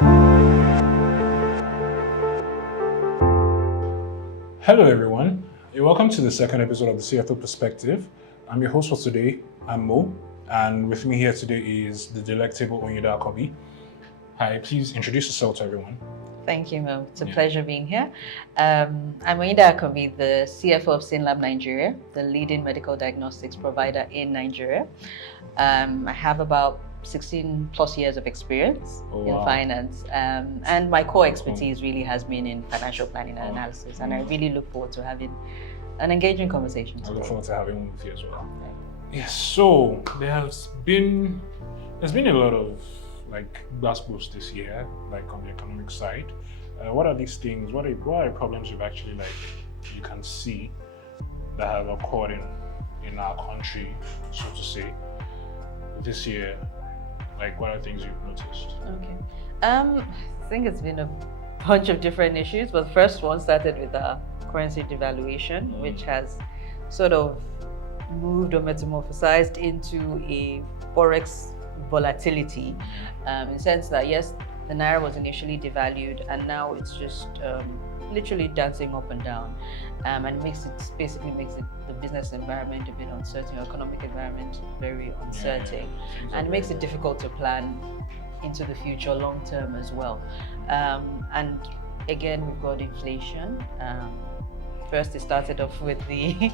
Hello everyone, and welcome to the second episode of the CFO Perspective. I'm your host for today, I'm Mo, and with me here today is the delectable Oyinda Akanbi. Hi, please introduce yourself to everyone. Thank you, Mo. It's a pleasure being here. I'm Oyinda Akanbi, the CFO of SYNLAB Nigeria, the leading medical diagnostics provider in Nigeria. I have about 16 plus years of experience in finance, and my core expertise really has been in financial planning and analysis, and I really look forward to having an engaging conversation today. I look forward to having one with you as well. Yes, so there's been a lot of gospels this year, on the economic side. What are these things? What are problems you've actually you can see that have occurred in our country, so to say, this year? What are things you've noticed? Okay. I think it's been a bunch of different issues, but the first one started with currency devaluation, which has sort of moved or metamorphosized into a forex volatility, in the sense that yes, the naira was initially devalued, and now it's just literally dancing up and down, and basically makes the business environment a bit uncertain, economic environment very uncertain, and it makes it difficult to plan into the future long term as well. And again, we've got inflation. First, it started off with the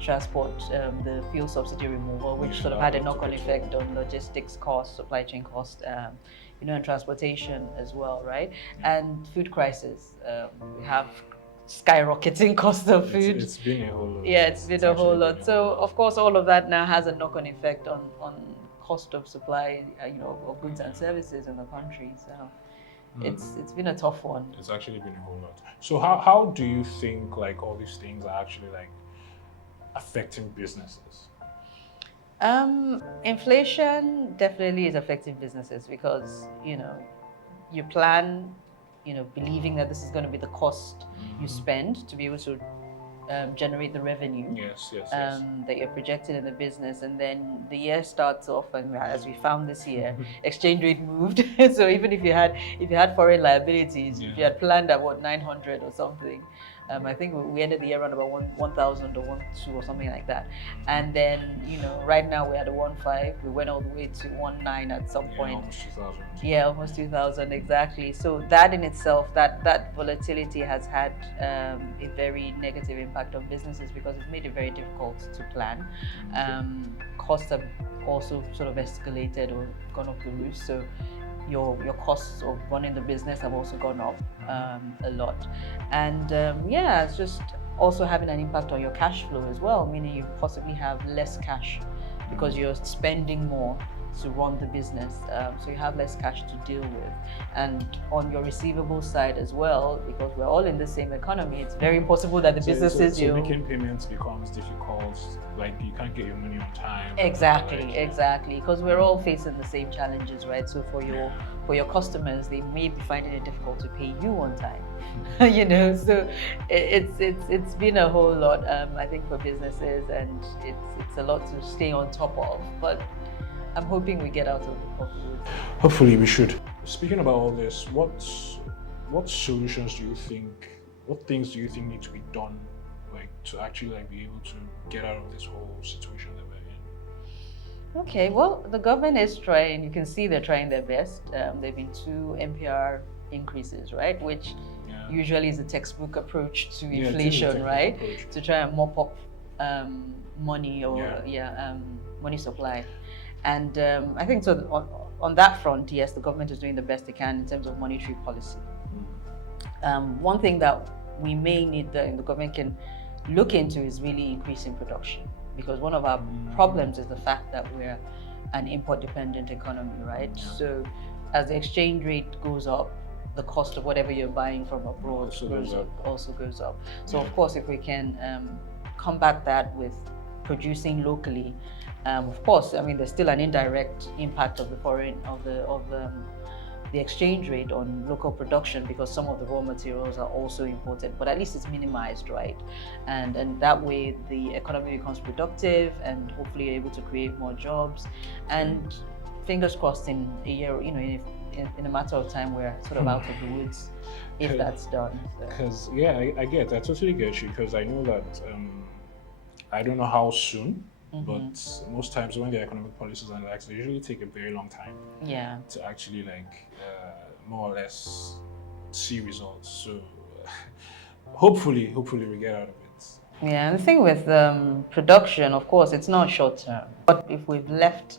transport, the fuel subsidy removal, which sort of had a knock-on effect on logistics costs, supply chain costs, and transportation as well, right? And food crisis. We have skyrocketing cost of food. It's been a whole lot. Yeah, it's been a whole lot. So of course, all of that now has a knock-on effect on cost of supply, of goods and services in the country. So it's been a tough one. It's actually been a whole lot. So how do you think all these things are actually affecting businesses? Inflation definitely is affecting businesses because you plan believing that this is going to be the cost you spend to be able to generate the revenue that you're projecting in the business, and then the year starts off, and as we found this year, exchange rate moved. So even if you had foreign liabilities, if you had planned at 900 or something, I think we ended the year around about 1,000 or 1,200 or something like that. And then, right now we're at a 1,500. We went all the way to 1,900 at some point. Almost 2,000. Yeah, almost 2,000, exactly. So that in itself, that volatility has had a very negative impact on businesses because it's made it very difficult to plan. Costs have also sort of escalated or gone off the roof. So your costs of running the business have also gone up a lot. And it's just also having an impact on your cash flow as well, meaning you possibly have less cash because you're spending more to run the business, so you have less cash to deal with. And on your receivable side as well, because we're all in the same economy, it's very possible that the businesses so making payments becomes difficult. You can't get your money on time. Exactly, because we're all facing the same challenges, right? So for your customers, they may be finding it difficult to pay you on time. So it's been a whole lot, I think, for businesses, and it's a lot to stay on top of, but I'm hoping we get out of it. Hopefully we should. Speaking about all this, what solutions do you think, what things do you think need to be done to actually be able to get out of this whole situation that we're in? Okay, well, the government is trying. You can see they're trying their best. There've been 2 MPR increases, right? Which usually is a textbook approach to inflation, right? Approach. To try and mop up money or money supply. And I think so on that front, yes, the government is doing the best they can in terms of monetary policy. One thing that we may need the government can look into is really increasing production, because one of our problems is the fact that we're an import-dependent economy, right? So as the exchange rate goes up, the cost of whatever you're buying from abroad also goes up. So of course, if we can combat that with producing locally, of course, I mean, there's still an indirect impact of the exchange rate on local production, because some of the raw materials are also imported, but at least it's minimized, right? And that way the economy becomes productive and hopefully able to create more jobs. And fingers crossed, in a year, in in a matter of time we're sort of out of the woods if that's done. Because I get, I totally get you, because I know that I don't know how soon, but most times when the economic policies are like, they usually take a very long time. Yeah. To actually more or less see results. So hopefully we get out of it. Yeah, and the thing with production, of course, it's not short term. But if we've left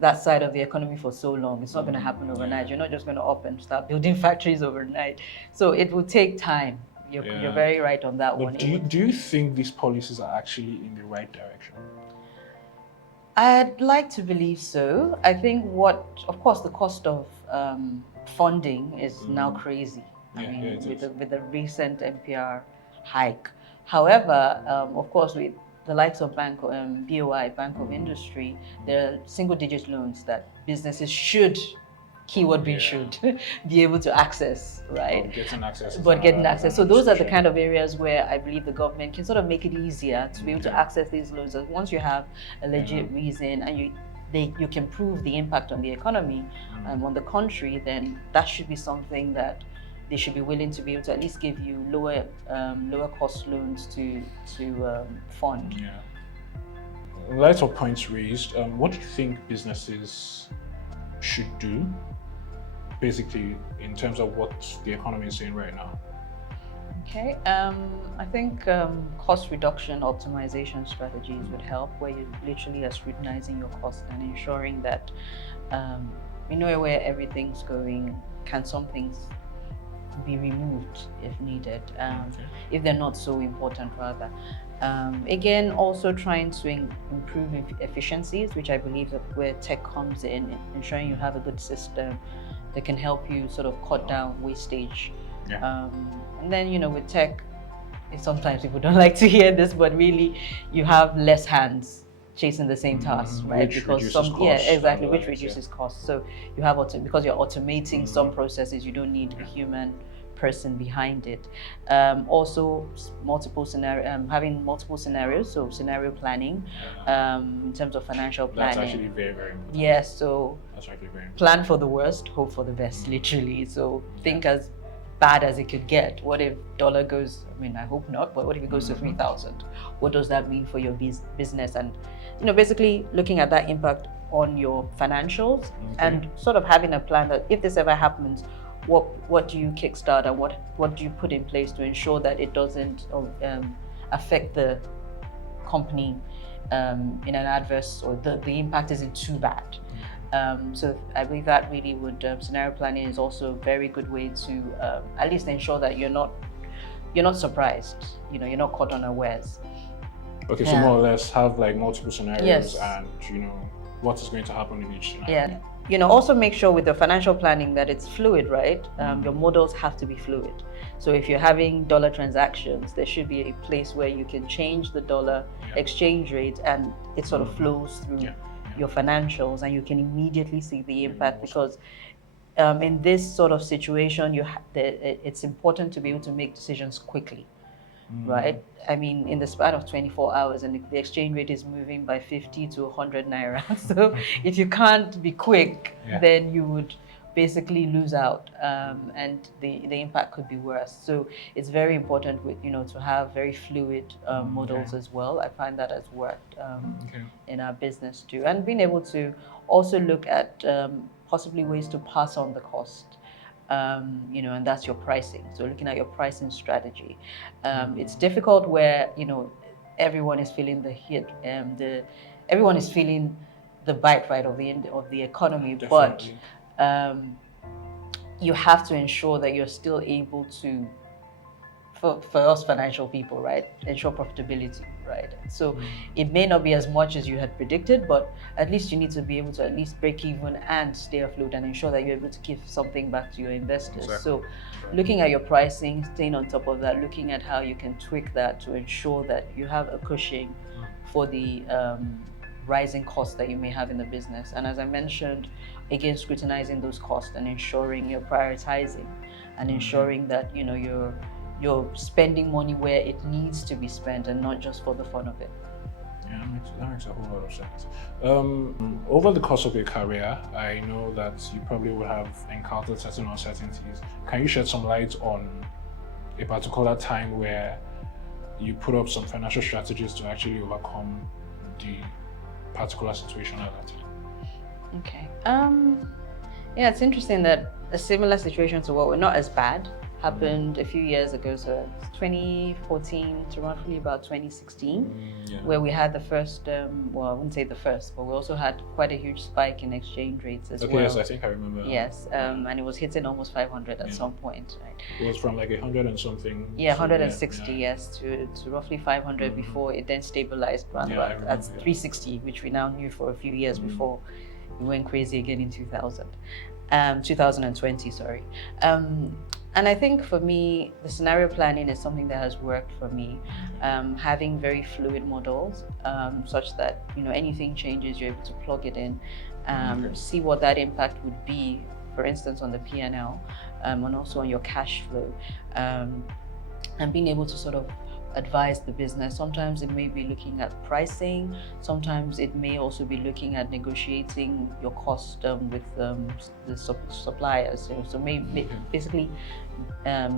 that side of the economy for so long, it's not going to happen overnight. You're not just going to up and start building factories overnight. So it will take time. You're very right on that one. Do you think these policies are actually in the right direction? I'd like to believe so. I think of course, the cost of funding is now crazy. With the recent MPR hike. However, of course, with the likes of BOI, Bank of Industry, there are single-digit loans that businesses should, keyword being should, be able to access, right? Getting access. So those are the kind of areas where I believe the government can sort of make it easier to be able to access these loans. Once you have a legit reason and you can prove the impact on the economy on the country, then that should be something that they should be willing to be able to at least give you lower cost loans to fund. Yeah. Lots of points raised. What do you think businesses should do, basically, in terms of what the economy is saying right now? Okay, I think cost reduction optimization strategies would help, where you literally are scrutinizing your costs and ensuring that you know where everything's going. Can some things be removed if needed, if they're not so important, rather. Again, also trying to improve efficiencies, which I believe that where tech comes in, ensuring you have a good system that can help you sort of cut down wastage. And then, with tech, sometimes people don't like to hear this, but really you have less hands chasing the same tasks, right? Because which reduces costs. So you have because you're automating some processes, you don't need a human person behind it. Also, having multiple scenarios, so scenario planning in terms of financial planning. That's actually very, very important. Yes, so that's actually very important. Plan for the worst, hope for the best, literally. So think as bad as it could get. What if dollar goes, I hope not, but what if it goes to 3,000? What does that mean for your business? And basically looking at that impact on your financials and sort of having a plan that if this ever happens, what do you kickstart and what do you put in place to ensure that it doesn't affect the company in an adverse, or the impact isn't too bad. So I believe that really would, scenario planning is also a very good way to at least ensure that you're not surprised, you're not caught unawares. Okay, so more or less have multiple scenarios and what is going to happen in each scenario. Also make sure with the financial planning that it's fluid, right? Your models have to be fluid. So if you're having dollar transactions, there should be a place where you can change the dollar exchange rate and it sort of flows through your financials and you can immediately see the impact, because in this sort of situation, it's important to be able to make decisions quickly. Right? In the span of 24 hours, and if the exchange rate is moving by 50 to 100 naira. So if you can't be quick, then you would basically lose out, and the impact could be worse. So it's very important to have very fluid models as well. I find that has worked in our business too. And being able to also look at possibly ways to pass on the cost. And that's your pricing. So looking at your pricing strategy, it's difficult where everyone is feeling the hit, everyone is feeling the bite, right, of the economy. Definitely. But you have to ensure that you're still able to, for us financial people, right, ensure profitability, right? So it may not be as much as you had predicted, but at least you need to be able to at least break even and stay afloat and ensure that you're able to give something back to your investors. Exactly. So looking at your pricing, staying on top of that, looking at how you can tweak that to ensure that you have a cushion for the rising costs that you may have in the business. And as I mentioned, again, scrutinizing those costs and ensuring you're prioritizing and ensuring that you're spending money where it needs to be spent and not just for the fun of it. Yeah, that makes a whole lot of sense. Over the course of your career, I know that you probably would have encountered certain uncertainties. Can you shed some light on a particular time where you put up some financial strategies to actually overcome the particular situation at that time? Okay. Yeah, it's interesting that a similar situation to what we're not as bad happened a few years ago, so 2014 to roughly about 2016, where we had the first, well, I wouldn't say the first, but we also had quite a huge spike in exchange rates as well. Yes, I think I remember. Yes, and it was hitting almost 500 at some point, right? It was from like 100 and something. Yeah, 160, yes, to roughly 500 before it then stabilized around at 360, which we now knew for a few years before we went crazy again in 2020, sorry. And I think for me, the scenario planning is something that has worked for me. Having very fluid models, such that anything changes, you're able to plug it in, see what that impact would be, for instance, on the P&L, and also on your cash flow, and being able to sort of advise the business. Sometimes it may be looking at pricing, sometimes it may also be looking at negotiating your cost with the suppliers. So basically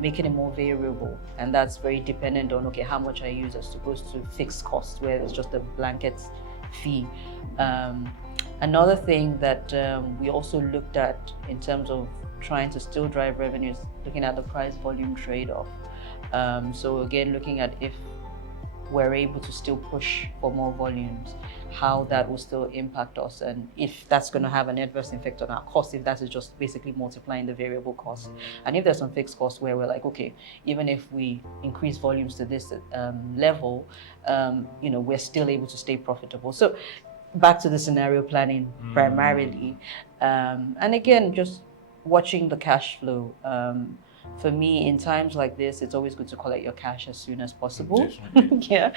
making it more variable, and that's very dependent on how much I use as opposed to fixed costs where it's just a blanket fee. Another thing that we also looked at in terms of trying to still drive revenues, looking at the price volume trade-off. So again, looking at if we're able to still push for more volumes, how that will still impact us, and if that's going to have an adverse effect on our cost, if that is just basically multiplying the variable cost. And if there's some fixed costs where we're like, okay, even if we increase volumes to this level, we're still able to stay profitable. So back to the scenario planning primarily. And again, just watching the cash flow. For me, in times like this, it's always good to collect your cash as soon as possible. Yeah,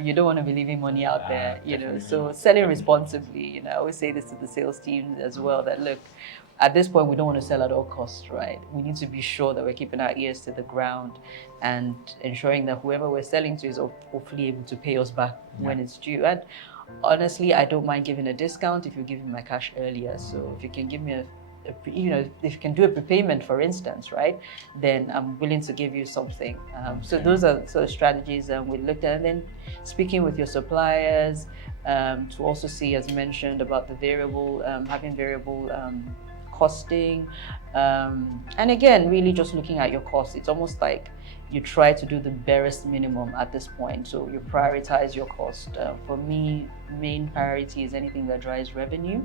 you don't want to be leaving money out there, So selling responsibly, I always say this to the sales team as well, that look, at this point, we don't want to sell at all costs, right? We need to be sure that we're keeping our ears to the ground and ensuring that whoever we're selling to is hopefully able to pay us back when it's due. And honestly, I don't mind giving a discount if you're giving my cash earlier. So if you can give me if you can do a prepayment, for instance, right, then I'm willing to give you something. So those are sort of strategies we looked at. And then speaking with your suppliers to also see, as mentioned, about the variable, having variable costing. And again, really just looking at your costs. It's almost like you try to do the barest minimum at this point. So you prioritize your cost. For me, main priority is anything that drives revenue.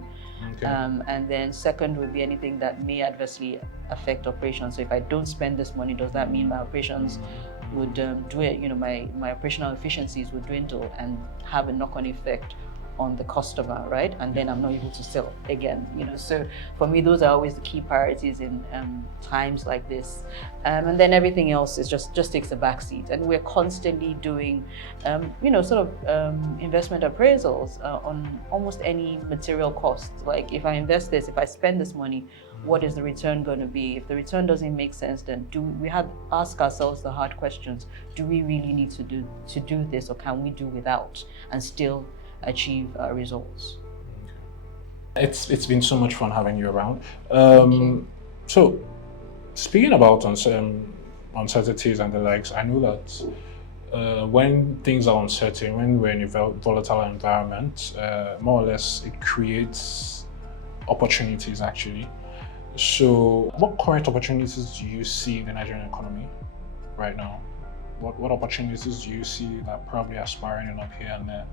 And then second would be anything that may adversely affect operations. So if I don't spend this money, does that mean my operations would my operational efficiencies would dwindle and have a knock-on effect on the customer, right? And then I'm not able to sell again, So for me, those are always the key priorities in times like this. And then everything else is just takes a back seat. And we're constantly doing, investment appraisals on almost any material cost. Like if I invest this, if I spend this money, what is the return going to be? If the return doesn't make sense, then we have to ask ourselves the hard questions. Do we really need to do this, or can we do without and still achieve results? It's been so much fun having you around. So speaking about uncertainties and the likes, I know that when things are uncertain, when we're in a volatile environment, more or less it creates opportunities actually. So what current opportunities do you see in the Nigerian economy right now? What opportunities do you see that probably are spiraling up here and there?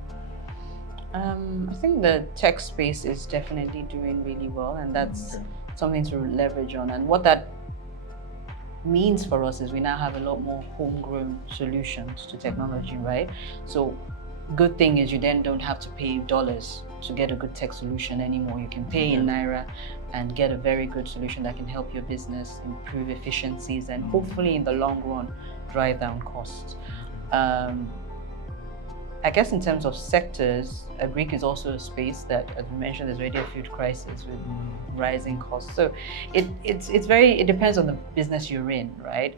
I think the tech space is definitely doing really well, and that's something to leverage on. And what that means for us is we now have a lot more homegrown solutions to technology, right? So good thing is you then don't have to pay dollars to get a good tech solution anymore. You can pay in Naira and get a very good solution that can help your business improve efficiencies and hopefully in the long run drive down costs. I guess in terms of sectors, Greek is also a space that, as we mentioned, there's already a food crisis with rising costs. So it depends on the business you're in, right?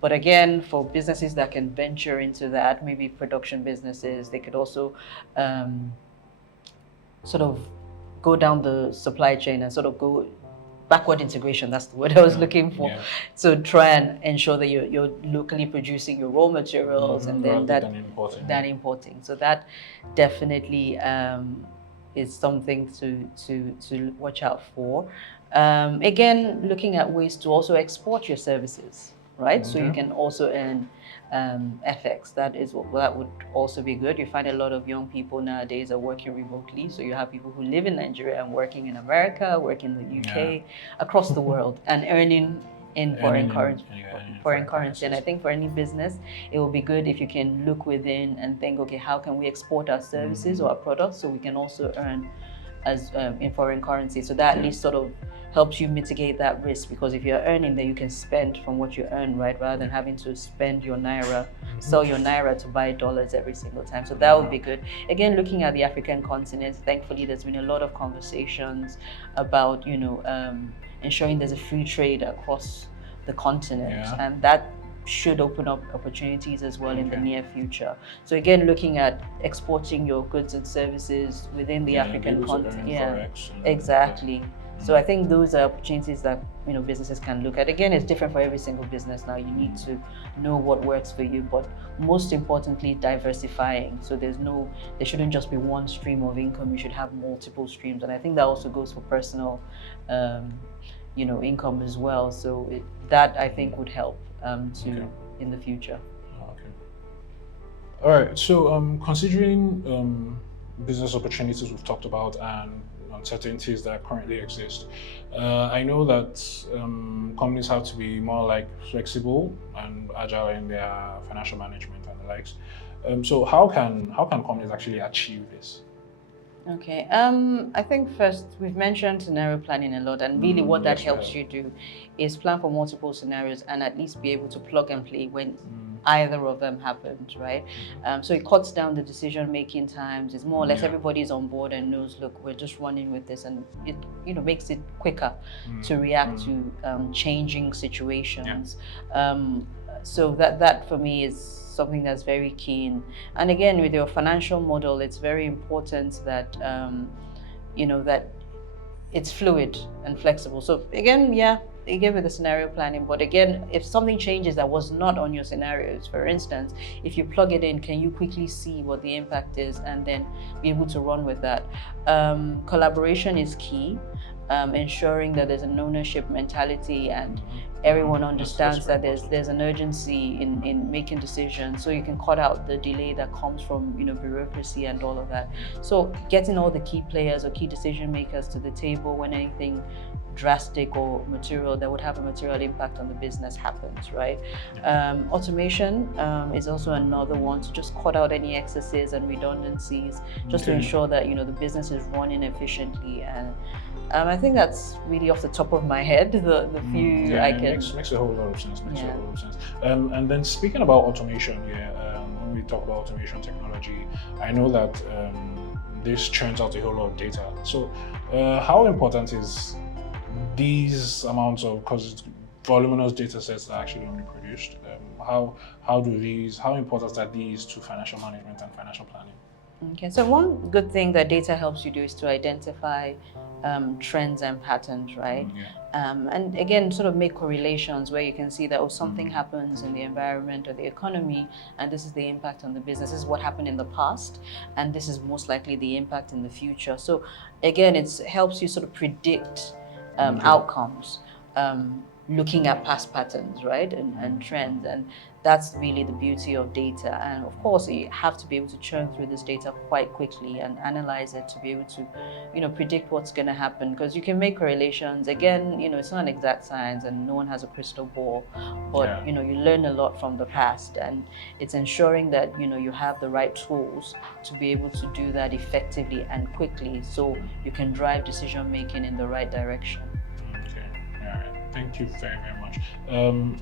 But again, for businesses that can venture into that, maybe production businesses, they could also sort of go down the supply chain and sort of go backward integration, that's the word I was looking for. Yeah. So try and ensure that you're locally producing your raw materials and then than importing. So that definitely is something to watch out for. Again, looking at ways to also export your services, right? So you can also earn FX. That would also be good. You find a lot of young people nowadays are working remotely. So you have people who live in Nigeria and working in America, working in the UK, across the world, and earning in foreign currency. And I think for any business, it will be good if you can look within and think, okay, how can we export our services or our products so we can also earn as in foreign currency? So that at least sort of helps you mitigate that risk, because if you're earning, then you can spend from what you earn, right? Rather than having to spend your naira, sell your naira to buy dollars every single time. So that would be good. Again, looking at the African continent, thankfully there's been a lot of conversations about, ensuring there's a free trade across the continent, and that should open up opportunities as well in the near future. So again, looking at exporting your goods and services within the African continent. Exactly. So I think those are opportunities that businesses can look at. Again, it's different for every single business now. You need to know what works for you, but most importantly, diversifying. So there shouldn't just be one stream of income. You should have multiple streams, and I think that also goes for personal, income as well. So that I think would help in the future. Okay. All right. So considering business opportunities we've talked about and uncertainties that currently exist, I know that companies have to be more flexible and agile in their financial management and the likes. So how can companies actually achieve this? Okay, I think first we've mentioned scenario planning a lot, and really what that helps you do is plan for multiple scenarios and at least be able to plug and play when either of them happens, right? So it cuts down the decision-making times. It's more or less everybody's on board and knows, look, we're just running with this, and it makes it quicker to react to changing situations. So that for me is something that's very keen. And again, with your financial model, it's very important that that it's fluid and flexible. So again, you give it the scenario planning, but again, if something changes that was not on your scenarios, for instance, if you plug it in, can you quickly see what the impact is and then be able to run with that? Collaboration is key. Ensuring that there's an ownership mentality and everyone understands that there's an urgency in making decisions, so you can cut out the delay that comes from bureaucracy and all of that. So getting all the key players or key decision makers to the table when anything drastic or material that would have a material impact on the business happens, right? Automation is also another one to just cut out any excesses and redundancies, just to ensure that the business is running efficiently. And I think that's really off the top of my head, the few I can... Makes a whole lot of sense, and then speaking about automation, when we talk about automation technology, I know that this churns out a whole lot of data. So how important is these amounts of, because it's voluminous data sets that are actually going to be produced, how important are these to financial management and financial planning? Okay, so one good thing that data helps you do is to identify trends and patterns, right? And again, sort of make correlations where you can see that something happens in the environment or the economy, and this is the impact on the business. This is what happened in the past, and this is most likely the impact in the future. So again, it helps you sort of predict outcomes, looking at past patterns, right, and trends. And that's really the beauty of data. And of course, you have to be able to churn through this data quite quickly and analyze it to be able to, predict what's going to happen. Because you can make correlations. Again, it's not an exact science, and no one has a crystal ball. But you learn a lot from the past, and it's ensuring that you have the right tools to be able to do that effectively and quickly, so you can drive decision making in the right direction. Okay. All right. Thank you very, very much.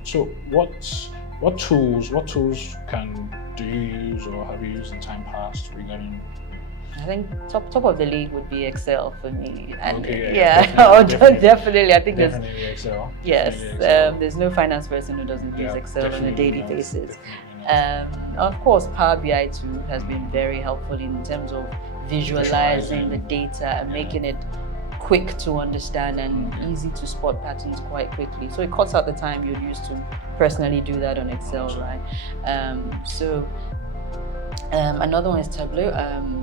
So what What tools do you use or have you used in time past regarding? I think top of the league would be Excel for me. And Okay, definitely. I think definitely Excel. Yes, Definitely Excel. There's no finance person who doesn't use Excel on a daily basis. Definitely. Of course, Power BI too has been very helpful in terms of visualizing the data and making it quick to understand and easy to spot patterns quite quickly. So it cuts out the time you'd use to personally do that on Excel, right? Another one is Tableau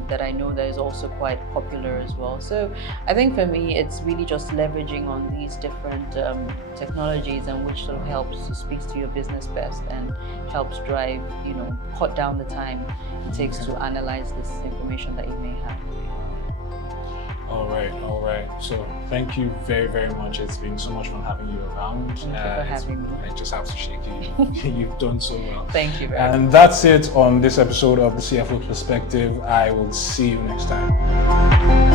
that I know that is also quite popular as well. So I think for me, it's really just leveraging on these different technologies and which sort of helps speaks to your business best and helps drive, cut down the time it takes to analyze this information that you may have. All right. So thank you very, very much. It's been so much fun having you around. Thank you for having me. I just have to shake you. You've done so well. Thank you very much. And that's it on this episode of the CFO Perspective. I will see you next time.